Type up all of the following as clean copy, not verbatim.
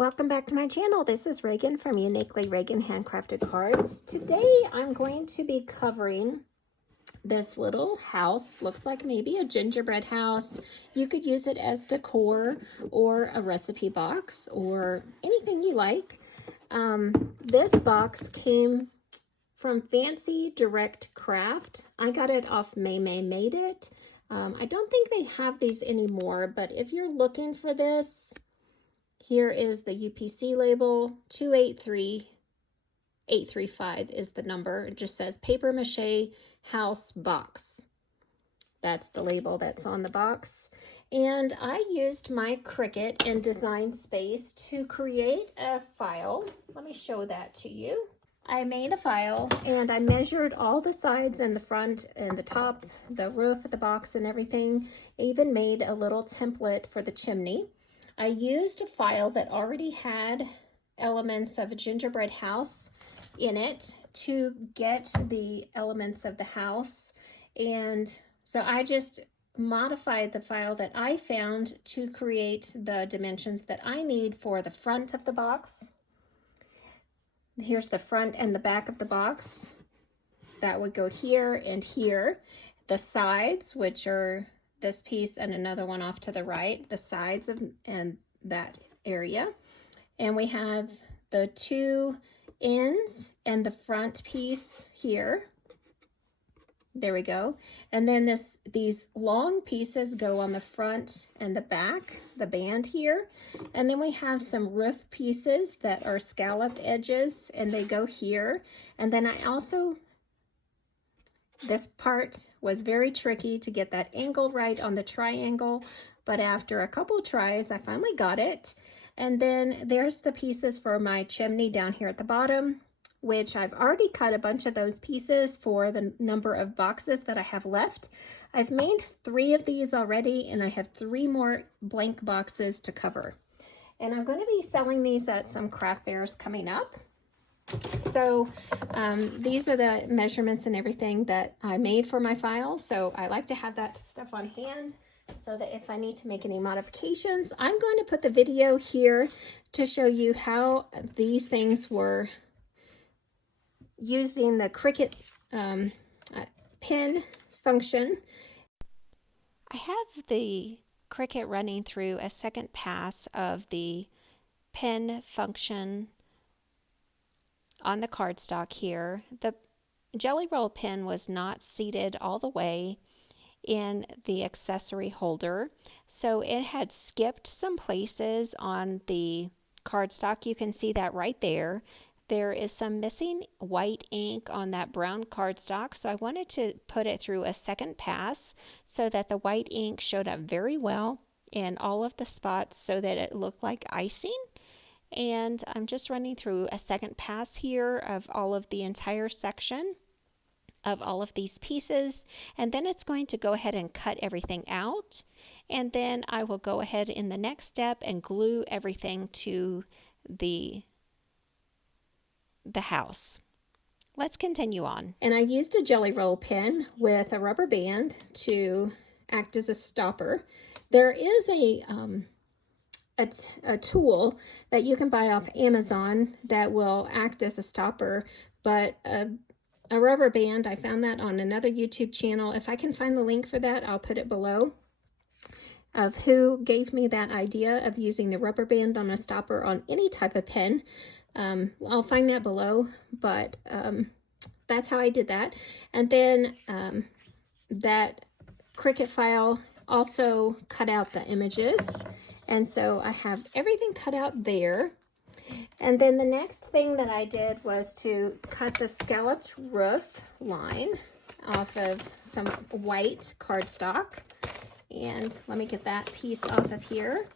Welcome back to my channel. This is Reagan from Uniquely Reagan Handcrafted Cards. Today I'm going to be covering this little house. Looks like maybe a gingerbread house. You could use it as decor or a recipe box or anything you like. This box came from Fancy Direct Craft. I got it off May Made It. I don't think they have these anymore, but if you're looking for this, here is the UPC label. 283835 is the number. It just says Paper Mache House Box. That's the label that's on the box. And I used my Cricut in Design Space to create a file. Let me show that to you. I made a file and I measured all the sides and the front and the top, the roof of the box and everything. I even made a little template for the chimney. I used a file that already had elements of a gingerbread house in it to get the elements of the house. And so I just modified the file that I found to create the dimensions that I need for the front of the box. Here's the front and the back of the box. That would go here and here. The sides, which are this piece and another one off to the right, the sides of and that area. And we have the two ends and the front piece here. There we go. And then these long pieces go on the front and the back, the band here. And then we have some roof pieces that are scalloped edges and they go here. And then I also, this part was very tricky to get that angle right on the triangle, but after a couple tries, I finally got it. And then there's the pieces for my chimney down here at the bottom, which I've already cut a bunch of those pieces for the number of boxes that I have left. I've made 3 of these already, and I have 3 more blank boxes to cover. And I'm going to be selling these at some craft fairs coming up. So these are the measurements and everything that I made for my file. So I like to have that stuff on hand so that if I need to make any modifications, I'm going to put the video here to show you how these things were using the Cricut pen function. I have the Cricut running through a second pass of the pen function on the cardstock here. The Jelly Roll pen was not seated all the way in the accessory holder, so it had skipped some places on the cardstock. You can see that right there. There is some missing white ink on that brown cardstock, so I wanted to put it through a second pass so that the white ink showed up very well in all of the spots so that it looked like icing. And I'm just running through a second pass here of all of the entire section of all of these pieces, and then it's going to go ahead and cut everything out, and then I will go ahead in the next step and glue everything to the house. Let's continue on. And I used a Jelly Roll pen with a rubber band to act as a stopper. There is a tool that you can buy off Amazon that will act as a stopper, but a rubber band, I found that on another YouTube channel. If I can find the link for that, I'll put it below, of who gave me that idea of using the rubber band on a stopper on any type of pen. I'll find that below, but that's how I did that. And then that Cricut file also cut out the images. And so I have everything cut out there. And then the next thing that I did was to cut the scalloped roof line off of some white cardstock. And let me get that piece off of here.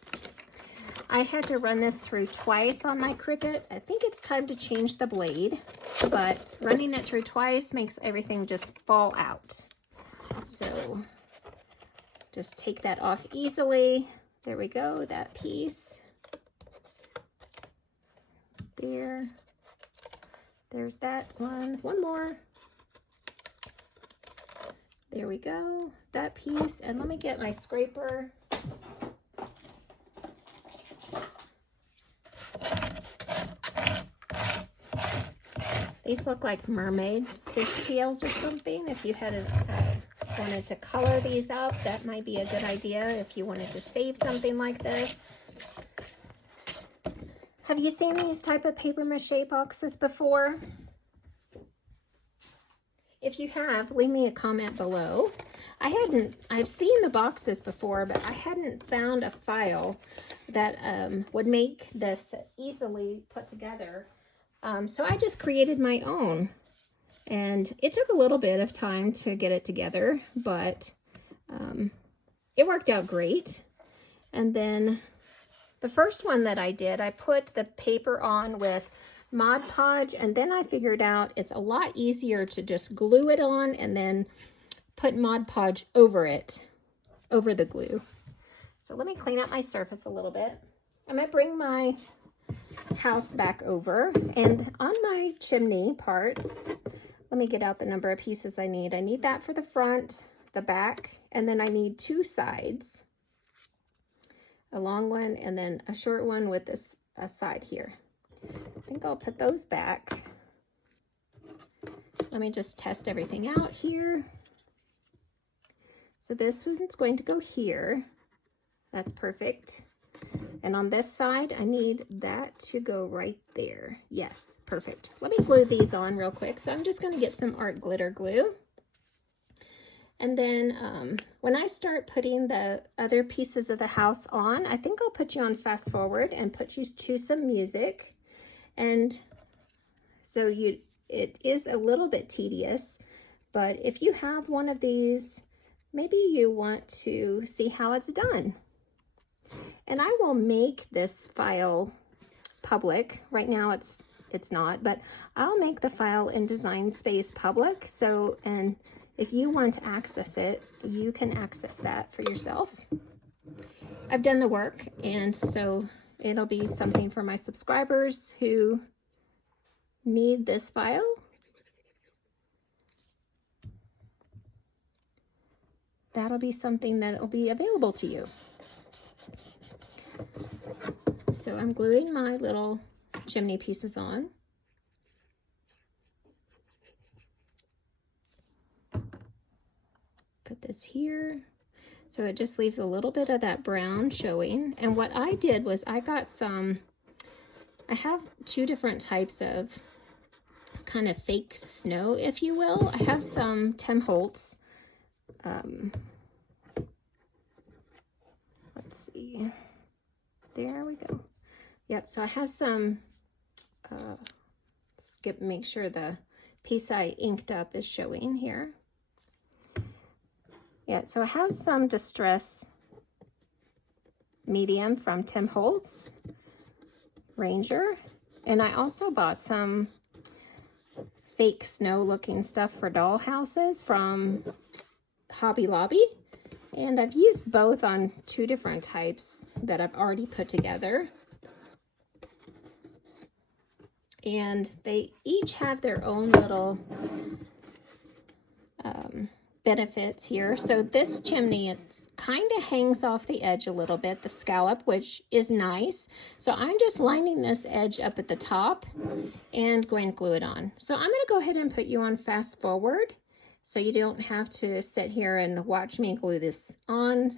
I had to run this through twice on my Cricut. I think it's time to change the blade, but running it through twice makes everything just fall out. So just take that off easily. There we go, that piece. There. There's that one. One more. There we go, that piece. And let me get my scraper. These look like mermaid fishtails or something. If you had wanted to color these up, that might be a good idea if you wanted to save something like this. Have you seen these type of paper mache boxes before? If you have, leave me a comment below. I've seen the boxes before, but I hadn't found a file that would make this easily put together. So I just created my own. And it took a little bit of time to get it together, but it worked out great. And then the first one that I did, I put the paper on with Mod Podge, and then I figured out it's a lot easier to just glue it on and then put Mod Podge over it, over the glue. So let me clean up my surface a little bit. I'm going to bring my house back over, and on my chimney parts, let me get out the number of pieces I need. I need that for the front, the back, and then I need 2 sides. A long one and then a short one with this a side here. I think I'll put those back. Let me just test everything out here. So this one's going to go here. That's perfect. And on this side, I need that to go right there. Yes, perfect. Let me glue these on real quick. So I'm just going to get some art glitter glue. And then when I start putting the other pieces of the house on, I think I'll put you on fast forward and put you to some music. And so it is a little bit tedious, but if you have one of these, maybe you want to see how it's done. And I will make this file public. Right now it's not, but I'll make the file in Design Space public. So, and if you want to access it, you can access that for yourself. I've done the work, and so it'll be something for my subscribers who need this file. That'll be something that will be available to you. So I'm gluing my little chimney pieces on. Put this here. So it just leaves a little bit of that brown showing. And what I did was I got some, I have 2 different types of kind of fake snow, if you will. I have some Holtz. Let's see. There we go. Yep, so I have some, make sure the piece I inked up is showing here. Yeah, so I have some Distress Medium from Holtz Ranger, and I also bought some fake snow looking stuff for doll houses from Hobby Lobby, and I've used both on 2 different types that I've already put together. And they each have their own little benefits here. So this chimney, it kind of hangs off the edge a little bit, the scallop, which is nice. So I'm just lining this edge up at the top and going to glue it on. So I'm going to go ahead and put you on fast forward so you don't have to sit here and watch me glue this on.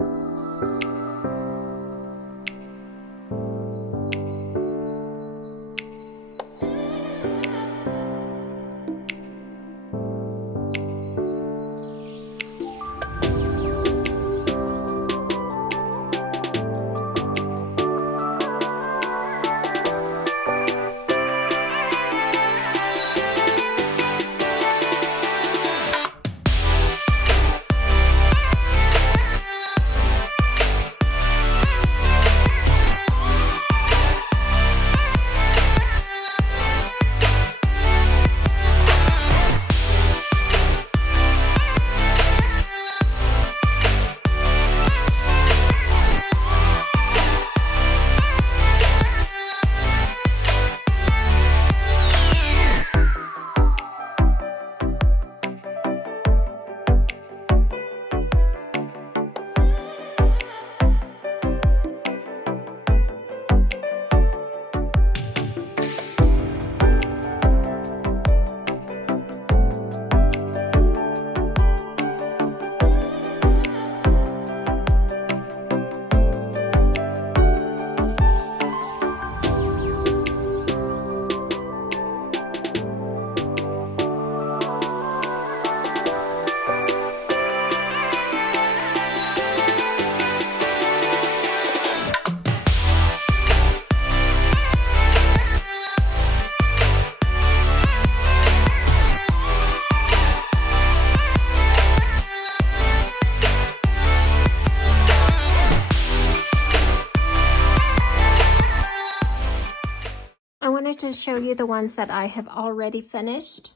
wanted to show you the ones that I have already finished.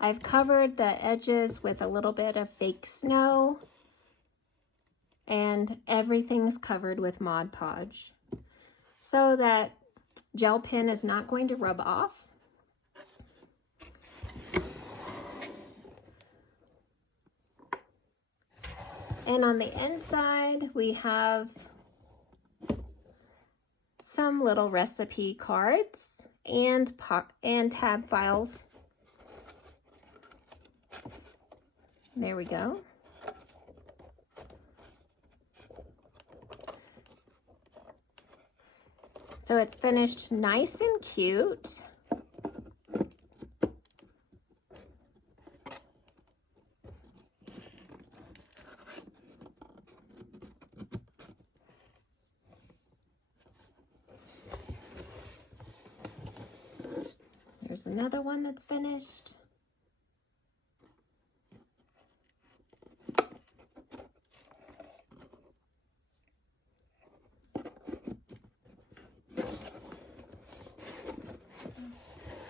I've covered the edges with a little bit of fake snow, and everything's covered with Mod Podge so that gel pen is not going to rub off. And on the inside, we have some little recipe cards and tab files. There we go. So it's finished nice and cute. There's another one that's finished.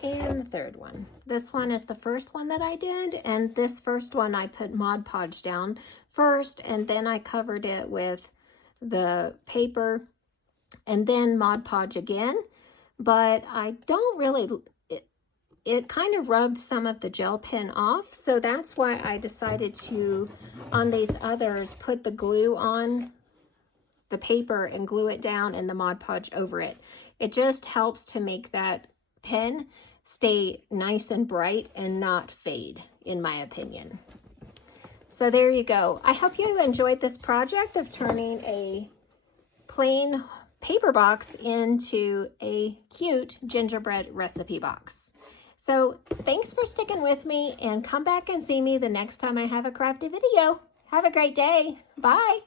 And the third one. This one is the first one that I did, and this first one I put Mod Podge down first, and then I covered it with the paper, and then Mod Podge again. But I don't really, it kind of rubbed some of the gel pen off, so that's why I decided to, on these others, put the glue on the paper and glue it down and the Mod Podge over it. It just helps to make that pen stay nice and bright and not fade, in my opinion. So there you go. I hope you enjoyed this project of turning a plain paper box into a cute gingerbread recipe box. So thanks for sticking with me, and come back and see me the next time I have a crafty video. Have a great day. Bye.